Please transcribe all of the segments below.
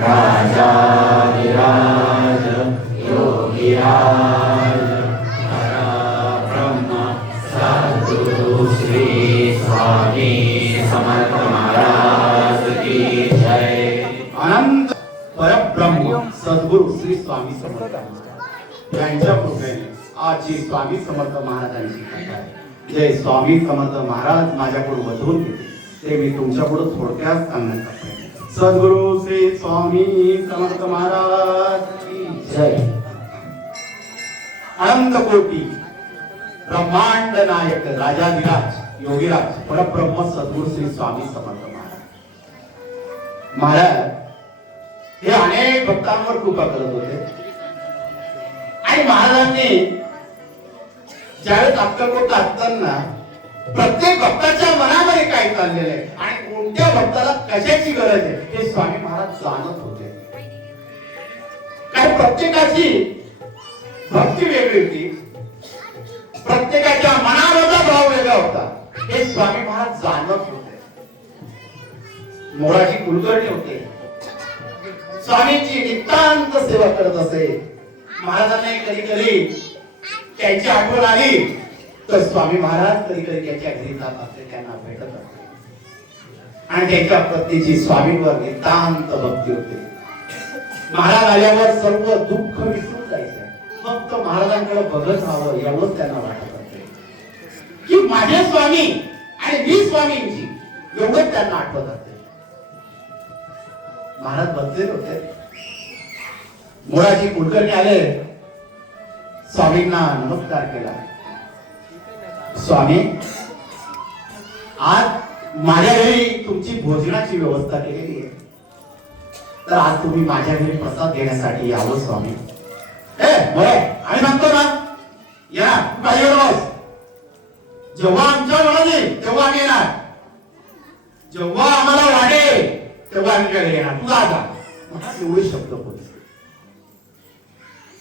राजा विराज योगीराज परब्रह्म सद्गुरु श्री स्वामी समर्थ महाराज की जय। अनंत परब्रह्म सद्गुरु श्री स्वामी समर्थ यांच्या कृपेने आज जी स्वामी समर्थ महाराजांची कथा आहे, जय स्वामी समर्थ महाराज माझ्याकडून वधवून घेते ते मी तुमच्यापुढे थोडक्यात सांगण्याचा प्रयत्न। सद्गुरु श्री स्वामी समर्थ महाराज की जय। अनंत कोटी ब्रह्मांड नायक राजाधिराज योगीराज परब्रह्म सद्गुरु श्री स्वामी समर्थ महाराज हे अनेक भक्तांवर कृपा करत होते आणि महाराजांनी ज्यावेळेस अक्कलकोट असताना प्रत्येक भक्ताच्या मनामध्ये काय चाललेलं आहे आणि कोणत्या भक्ताला कशाची गरज आहे हे स्वामी महाराज जाणत होते। काय प्रत्येकाची भक्ती वेगळी होती, प्रत्येकाच्या मनामधला भाव वेगळा होता हे स्वामी महाराज जाणत होते। मोराची कुलकर्णी होते, स्वामींची नितांत सेवा करत असे। महाराजांना कधी कधी त्यांची आठवण आली तर स्वामी महाराज कधी कधी त्यांच्या घरी जात असे, त्यांना भेटत असे आणि त्यांच्या पत्नीची स्वामींवर नितांत भक्ती होते। महाराज आल्यावर सर्व दुःख विसरून जायचं, फक्त महाराजांकडे बघत राहावं एवढंच त्यांना वाटत असे की माझे स्वामी आणि मी स्वामींची, एवढंच त्यांना आठवत असे। महाराज बसलेले होते, मोराची कुलकर्णी आले, स्वामींना नमस्कार केला। स्वामी, आज माझ्या घरी तुमची भोजनाची व्यवस्था केलेली आहे, तर आज तुम्ही माझ्या घरी प्रसाद घेण्यासाठी यावं स्वामी। आम्ही म्हणतो ना, या काही रोज जेव्हा आमच्या मनात येईल तेव्हा आम्ही येणार, जेव्हा आम्हाला वाटेल तेव्हा आम्ही घरी येणार, तुझा जा एवढे शब्द बोलले।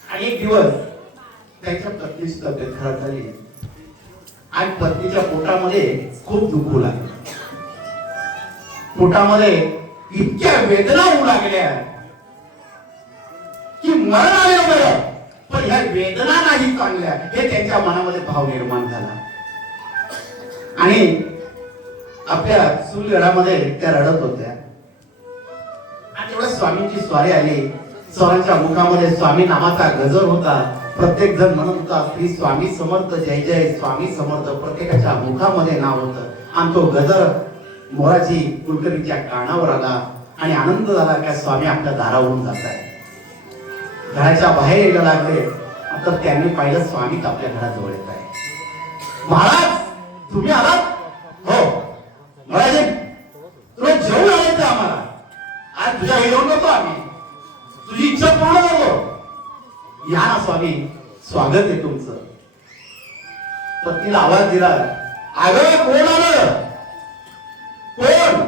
आणि एक दिवस त्यांच्या पत्नीची तब्येत खराब झाली आणि पत्नीच्या पोटामध्ये खूप दुःख लागलं, पोटामध्ये इतक्या वेदना होऊ लागल्या की मरण आलं बरं, पण ह्या वेदना नाही चांगल्या हे त्यांच्या मनामध्ये भाव निर्माण झाला। आणि आपल्या सुलगडामध्ये त्या रडत होत्या आणि तेवढ्या स्वामींची स्वारी आली। स्वामींच्या मुखामध्ये स्वामी नामाचा गजर होता, प्रत्येक जण म्हणत होता श्री स्वामी समर्थ जय जय स्वामी समर्थ, प्रत्येकाच्या मुखामध्ये नाव होतं आणि तो गजर मोराची कुलकर्णीच्या कानावर आला आणि आनंद झाला की स्वामी आपल्या दारावरून जात आहे। घराच्या बाहेर यायला लागले तर त्यांनी पाहिलं स्वामीच आपल्या घराजवळ येत आहे। महाराज तुम्ही आलात? हो महाराज, तुला जेवण आलं आम्हाला, आज तुझ्या येऊन होतो आम्ही, तुझी इच्छा पूर्ण करतो, या ना स्वामी, स्वागत आहे तुमचं। पत्नीला आवाज दिला, अगं कोण आलं, कोण?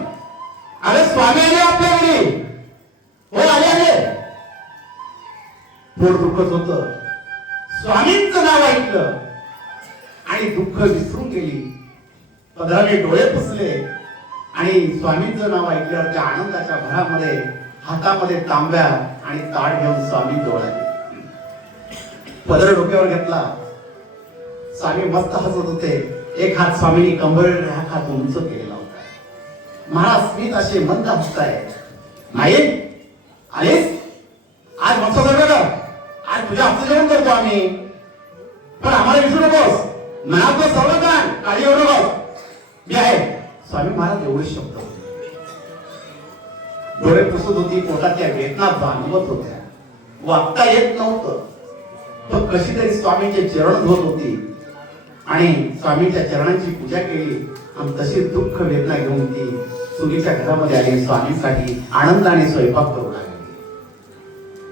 अरे स्वामी आले आपल्या घरी। हो आले आले। पोट दुखत होत, स्वामींचं नाव ऐकलं आणि दुःख विसरून गेली, पदराने डोळे पुसले आणि स्वामींचं नाव ऐकल्यावर त्या आनंदाच्या भरामध्ये हातामध्ये तांब्या आणि ताट घेऊन स्वामी जवळ आले, पदर डोक्यावर घेतला। स्वामी मस्त हसत होते, एक हात स्वामींनी कंबरेवर, एक हात उंच केलेला होता। महाराज स्मित असे मंद हसताय, नाही आलीस आज मस्त सगळं, आज तुझ्या हातचं जेवण करतो आम्ही, पण आम्हाला विसरू नकोस, मनातलं सर्व काम काळजी करू नकोस, मी आहे। स्वामी महाराज एवढे शब्द होते, डोळे पुसत होती, पोटात त्या वेदना जाणवत होत्या, वागता येत नव्हतं, पण कशी तरी स्वामींचे चरण धुत होती आणि स्वामींच्या चरणांची पूजा केली आणि तशी दुःख वेदना घेऊन ती सुनीच्या घरामध्ये आली, स्वामींसाठी आनंदाने स्वयंपाक करू लागली।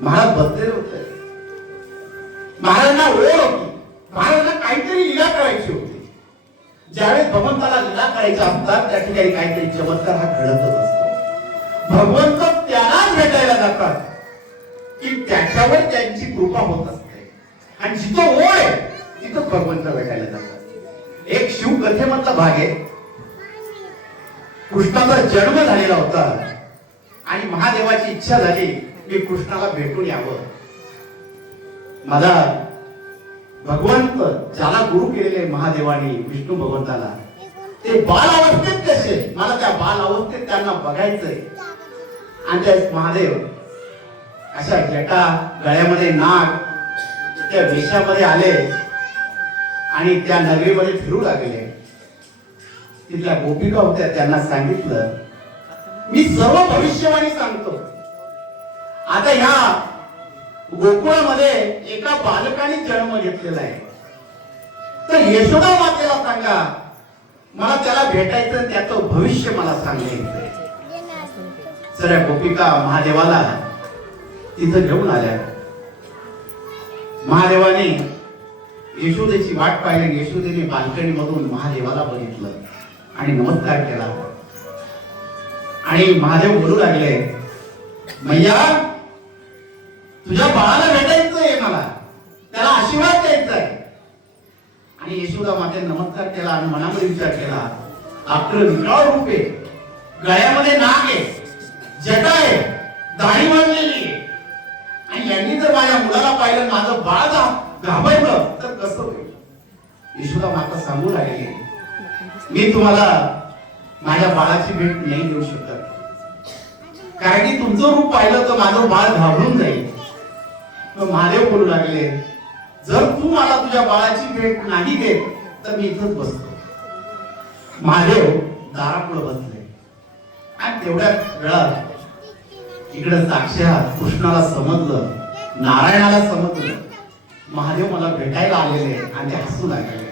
महाराज बसलेले होते, महाराजांना ओढ होती, महाराजांना काहीतरी लीला करायची होती। ज्यावेळेस भगवंताला लीला करायच्या असतात त्या ठिकाणी काहीतरी चमत्कार हा घडतच असतो। भगवंत त्यालाच भेटायला जातात की त्याच्यावर त्यांची कृपा होत असते आणि जिथं ओढ आहे तिथं भगवंत भेटायला जातात। एक शिवकथेमधला भाग आहे, कृष्णाचा जन्म झालेला होता आणि महादेवाची इच्छा झाली मी कृष्णाला भेटून यावं. मला भगवंत ज्याला गुरु केलेले महादेवाने विष्णू भगवंताला ते बाल अवस्थेत कसे, मला त्या बाल अवस्थेत त्यांना बघायचंय. आणि त्या महादेव अशा जटा गळ्यामध्ये नाग त्या वेशामध्ये आले आणि त्या नगरीमध्ये फिरू लागले. तिथल्या गोपिका होत्या, त्यांना सांगितलं मी सर्व भविष्यवाणी सांगतो. आता ह्या गोकुळामध्ये एका बालकाने जन्म घेतलेला आहे, तर यशोदा मातेला सांगा मला त्याला भेटायचं, त्याचं भविष्य मला सांगायचं. सगळ्या गोपिका महादेवाला तिथं घेऊन आल्या. महादेवाने यशोदेची वाट पाहिली. यशोदेने बाल्कनीमधून महादेवाला बघितलं आणि नमस्कार केला. आणि महादेव बोलू लागले मैया तुझ्या बाळाला भेटायचंय, मला त्याला आशीर्वाद द्यायचा आहे. आणि यशोदा मातेने नमस्कार केला आणि मनामध्ये विचार केला आपलं विकराळ रूप आहे, गळ्यामध्ये नाग आहे, जटा आहे, दाढी बांधलेली आहे, आणि यांनी जर माझ्या मुलाला पाहिलं माझं बाळ घाबरलं तर कसं होईल. यशोदा माता सांगू लागली मी तुम्हाला माझ्या बाळाची भेट नाही देऊ शकत, कारण की तुमचं रूप पाहिलं तर माझं बाळ घाबरून जाईल. महादेव बोलू लागले जर तू मला तुझ्या बाळाची भेट नाही देत तर मी इथंच बसतो. महादेव दारापुढे बसले आणि तेवढ्याच वेळात इकडे साक्षात कृष्णाला समजलं, नारायणाला समजलं महादेव मला भेटायला आलेले आणि ते हसू लागले.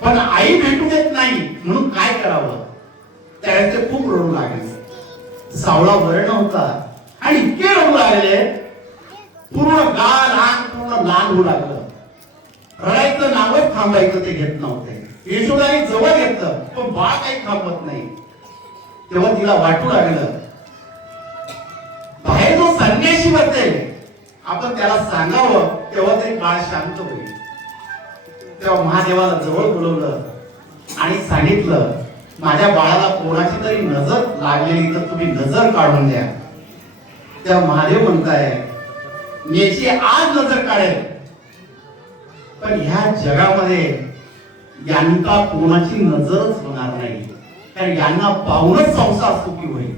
पण आई भेटू देत नाही म्हणून काय करावं, त्यावेळेस ते खूप रडू लागले. सावळा वर्ण होता आणि इतके रडू लागले पूर्ण गाल अंग पूर्ण लाल होऊ लागलं. रडायचं नावच थांबायचं ते घेत नव्हते. यशोदाने जवळ घेतलं पण बाळ काही थांबत नाही. तेव्हा तिला वाटू लागलं बाहेर जो संन्यासी बसेल आपण त्याला सांगावं तेव्हा ते बाळ शांत होईल. तेव्हा महादेवाला जवळ बोलवलं आणि सांगितलं माझ्या बाळाला कोणाची तरी नजर लागलेली तर तुम्ही नजर काढून द्या. तेव्हा महादेव म्हणताय मी याची आज नजर काढेल, पण ह्या जगामध्ये यांना कोणाची नजरच होणार नाही, कारण यांना पाहूनच संसार सुखी होईल.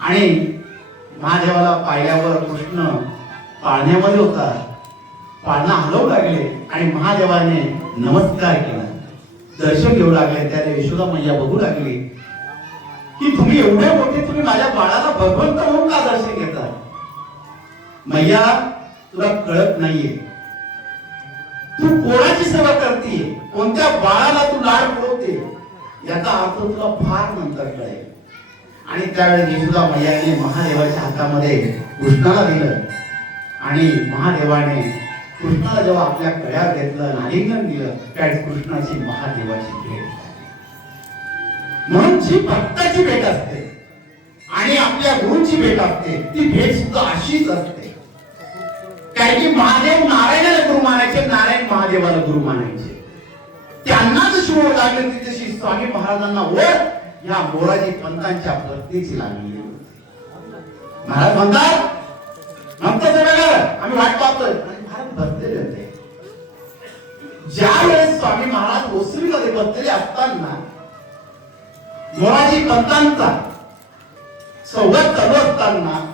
आणि महादेवाला पाहिल्यावर कृष्ण पाळण्यामध्ये होता, पाळणा हलवू लागले आणि महादेवाने नमस्कार केला, दर्शन घेऊ लागले. त्याने यशोदा मैया बघू लागली की तुम्ही एवढे मोठे तुम्ही माझ्या बाळाला भगवंत म्हणून का दर्शन घेता. मैया तुला कळत नाहीये तू कोणाची सेवा करते, कोणत्या बाळाला तू लाड पुरवते, याचा अर्थ तुला फार नंतर कळेल. आणि त्यावेळेस यशोदा मैयाने महादेवाच्या हातामध्ये कृष्णाला दिलं आणि महादेवाने कृष्णाला जेव्हा आपल्या कड्यावर घेतलं आलिंगन दिलं त्यावेळेस कृष्णाची महादेवाची भेट. म्हणून जी भक्ताची भेट असते आणि आपल्या गुरुची भेट असते ती भेट सुद्धा अशीच असते. कारण की महादेव नारायणाला गुरु मानायचे, नारायण महादेवाला गुरु मानायचे. त्यांना जशी ओढ लागली तशी स्वामी महाराजांना ओढ या मोराजी पंतांच्या प्रतीची लागली. महाराज म्हणतात आम्ही वाट पाहतोय आणि महाराज बसलेले होते. ज्या वेळेस स्वामी महाराज ओसरीमध्ये बसलेले असताना मोराजी पंतांचा संवाद चालू असताना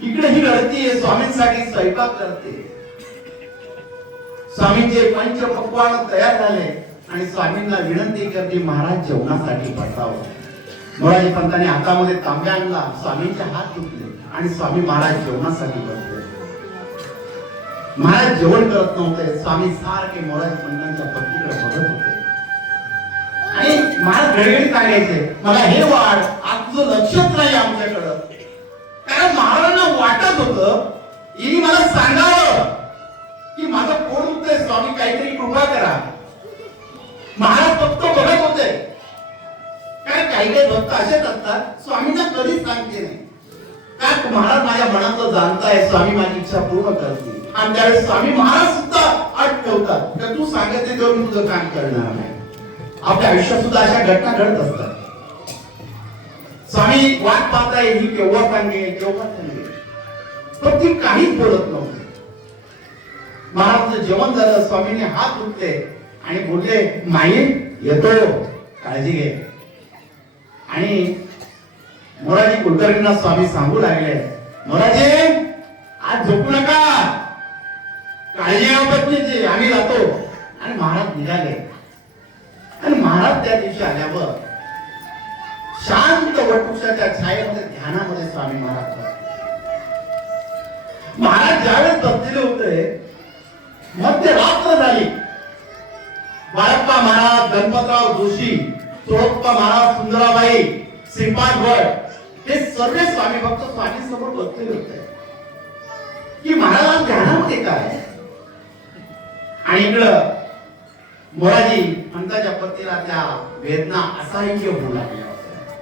इकडे ही रडतीये, स्वामींसाठी स्वयंपाक करते. स्वामींचे पंचपक्वान्न तयार झाले आणि स्वामींना विनंती करते महाराज जेवणासाठी बसावं. मोराजी पंतांनी हातामध्ये तांब्या आणला, स्वामींचे हात धुतले आणि स्वामी महाराज जेवणासाठी बसले. महाराज जेवण करत नव्हते, स्वामी सारखे मोराजी पंतांच्या पत्नीकडे बघत होते आणि महाराज घडघडीत सांगायचे मला हे वाढ आज तुझं लक्षच नाही आमच्याकडं. कारण महाराजांना वाटत होतं हिने मला सांगावं की माझं पोट दुखतंय, स्वामी काहीतरी कृपा करा. महाराज फक्त बघत होते, कारण काही काही भक्त असेच असतात स्वामींना कधीच सांगते नाही. काय महाराज माझ्या मनातलं जाणताय, स्वामी माझी इच्छा पूर्ण करतील. आणि त्यावेळेस स्वामी महाराज सुद्धा अट ठेवतात की तू सांगते तेव्हा मी तुझं काम करणार नाही. आपल्या आयुष्यात सुद्धा अशा घटना घडत असतात. स्वामी वाट पाहताय ही केव्हा सांगेल केव्हा सांगेल, पण ती काहीच बोलत नव्हती. महाराजांचं जेवण झालं, स्वामीने हात उठले आणि बोलले, माई येतो, काळजी घे. आणि मोराजी कुलकर्णींना स्वामी सांगू लागले, मोराजी आज झोपू नका, काळजी घ्या पत्नीची, आम्ही जातो. आणि महाराज निघाले. आणि महाराज त्या दिवशी आल्यावर शांत वटवृक्षाच्या छायेमध्ये ध्यानामध्ये स्वामी महाराज बसले. महाराज ज्यावेळेस बसलेले होते, मध्यरात्र झाली. बाळप्पा महाराज, गणपतराव जोशी, चोळप्पा महाराज, सुंदराबाई, श्रीपाद भट हे सर्व स्वामी भक्त स्वामी समोर बसलेले होते की महाराज ध्यानामध्ये काय. आणि इकडं मोराजी पंताच्या पतीला त्या वेदना असह्य होऊ लागल्या होत्या.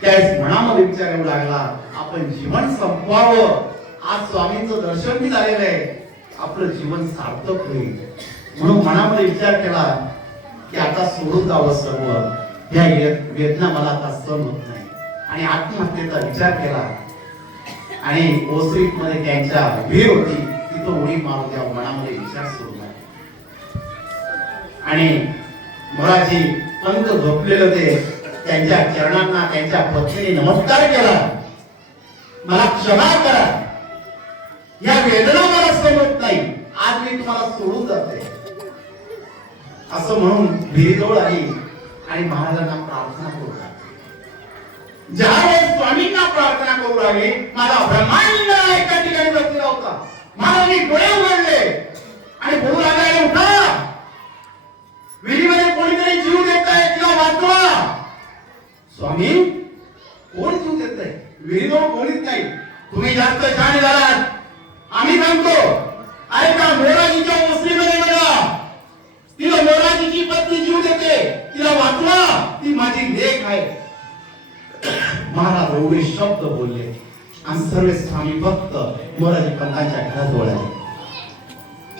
त्यावेळेस मनामध्ये विचार येऊ लागला, आपण जीवन संपवावं. आज स्वामींचं दर्शन बी झालेलं आहे, आपलं जीवन सार्थक होईल. म्हणून मनामध्ये विचार केला की आता सोडून जावं सर्व, ह्या वेदना मला आता सहन होत नाही. आणि आत्महत्येचा विचार केला. आणि ओसरीत मध्ये त्यांच्या विहीर होती, तिथं उडी मारून द्यावं मनामध्ये विचार सुरू झाला. आणि मोराजी पंत झोपलेले होते, त्यांच्या चरणांना त्यांच्या पत्नीने नमस्कार केला, मला क्षमा करा, या वेदना मला सहन होत नाही, आज मी तुम्हाला सोडून जाते. असं म्हणून विहिरीजवळ आली आणि महाराजांना प्रार्थना करू लागली. ज्यावेळेस स्वामींना प्रार्थना करू लागली, माझा ब्रह्मांड एका ठिकाणी बसलेला होता. महाराजांनी डोळे उघडले आणि बोलू लागले, उठा, विहिरीमध्ये कोणीतरी जीव देत आहे, तिला वाचवा. स्वामी, कोण जीव देत आहे? विहिरीजवळ कोणीच नाही, तुम्ही जास्त शहाणे झालात, आम्ही सांगतो. अरे का मोराजीच्या ओसरीमध्ये बघा, तिला मोराजीची पत्नी जीव देते, तिला वाचवा, ती माझी लेक आहे. महाराज एवढे शब्द बोलले आणि सर्व स्वामी भक्त मोराजी पंतांच्या घराजवळ आले.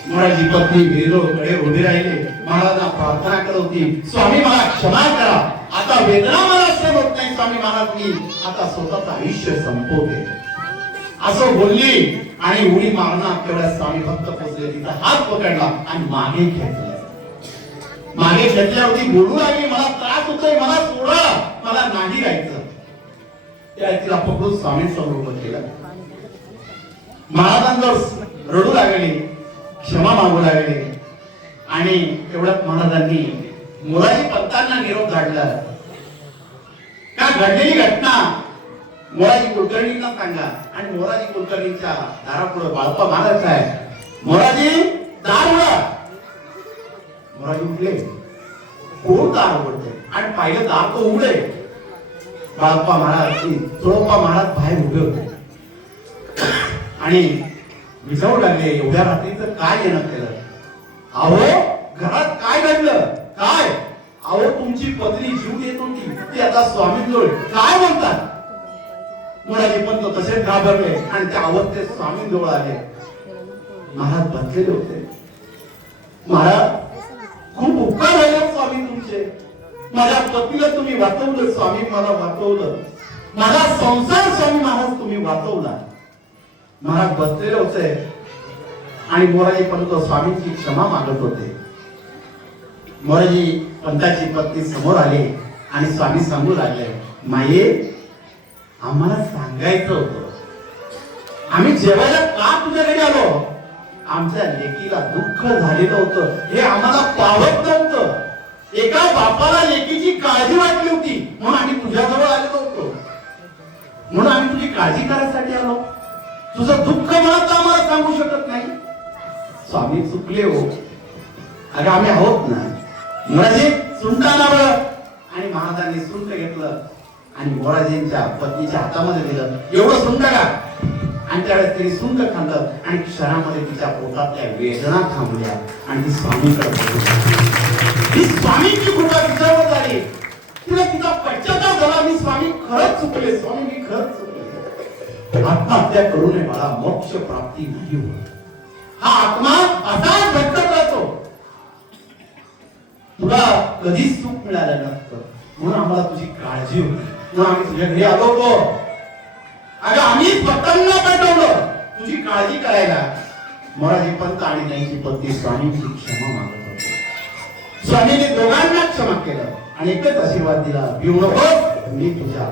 मोराजी पत्नी विहिरीकडे उभी राहिले, महाराजांना प्रार्थना करत होती, स्वामी मला क्षमा करा, आता वेदना मला सहन होत नाही, स्वामी महाराज मी आता स्वतःचं आयुष्य संपवते. असं बोलली आणि उडी मारणार तेवढ्या स्वामी भक्त पोचले, तिचा हात पकडला आणि मागे घेतला. मागे घेतल्यावरती बोलू लागली, मला त्रास होतोय, मला सोडा, मला नाही राहायचं. त्या तिला पकडून स्वामी समोर उभं केलं. महाराजांवर रडू लागले, क्षमा मागू लागले. आणि तेवढ्यात महाराजांनी मोराजी पंतांना निरोप धाडला. का घडलेली घटना मोराजी कुलकर्णींना सांगा. आणि मोराजी कुलकर्णींच्या दारापुढे बाळप्पा महाराज आहे, मोराजी दार उघडा. मोराजी उठले, कोण दार उघडते? आणि पाहिलं दार तो उघडे. बाळप्पा महाराज, चोळप्पा महाराज बाहेर उभे होते आणि विचारू लागले, एवढ्या रात्रीचं काय येणं केलं? अहो घरात काय घडलं? काय? अहो तुमची पत्नी जीव देत होती, ती आता स्वामींजवळ, काय म्हणतात? मोराजी पंत तसे घाबरले आणि त्या अवस्थेत स्वामींजवळ आले. महाराज बसलेले होते. महाराज खूप उपकार झाले स्वामी तुमचे, माझ्या पत्नीला तुम्ही वाचवलं, स्वामी मला वाचवलं, माझा संसार स्वामी महाराज तुम्ही वाचवला. महाराज बसलेले होते आणि मोराजी पंत स्वामींची क्षमा मागत होते. मोराजी पंताची पत्नी समोर आली आणि स्वामी सांगू लागले, माये आम्हाला सांगायचं होतं, आम्ही जेवायला का तुझ्या घरी आलो? आमच्या लेकीला दुःख झालेलं होतं, हे आम्हाला पावत नव्हतं. एका बापाला लेकीची काळजी वाटली होती म्हणून आम्ही तुझ्याजवळ आलेलो होतो, म्हणून आम्ही तुझी काळजी करायसाठी आलो. तुझं दुःख मला तर आम्हाला सांगू शकत नाही. स्वामी चुकले हो, अरे आम्ही आहोत ना. मोराजी सुंठ आणा बरं. आणि महाराजांनी सुंठ घेतलं आणि मोराजींच्या पत्नीच्या हातामध्ये दिलं, एवढं सुंठ का. आणि त्यावेळेस तिने सुंठ खाल्लं आणि क्षणामध्ये तिच्या पोटातल्या वेदना थांबल्या आणि ती स्वामीकडे ही स्वामींची कृपा तिच्यावर झाली. तिला तिचा पश्चाताप झाला, मी स्वामी खरंच चुकले, स्वामी मी खरंच चुकले, आत्महत्या करू नये, मला मोक्ष प्राप्ती नाही होत. हा आत्मा असाच भटकत राहतो, तुला कधीच सुख मिळालं नसतं, म्हणून आम्हाला तुझी काळजी होती. म्हणून आम्ही तुझ्या घरी आलो होतो. अगं आम्ही स्वतःना पाठवलं तुझी काळजी करायला. मोराजी पंत आणि त्यांची पत्नी स्वामींची क्षमा मागत होते. स्वामीने दोघांना क्षमा केलं आणि एकच आशीर्वाद दिला, भिवू नको, मी तुझ्या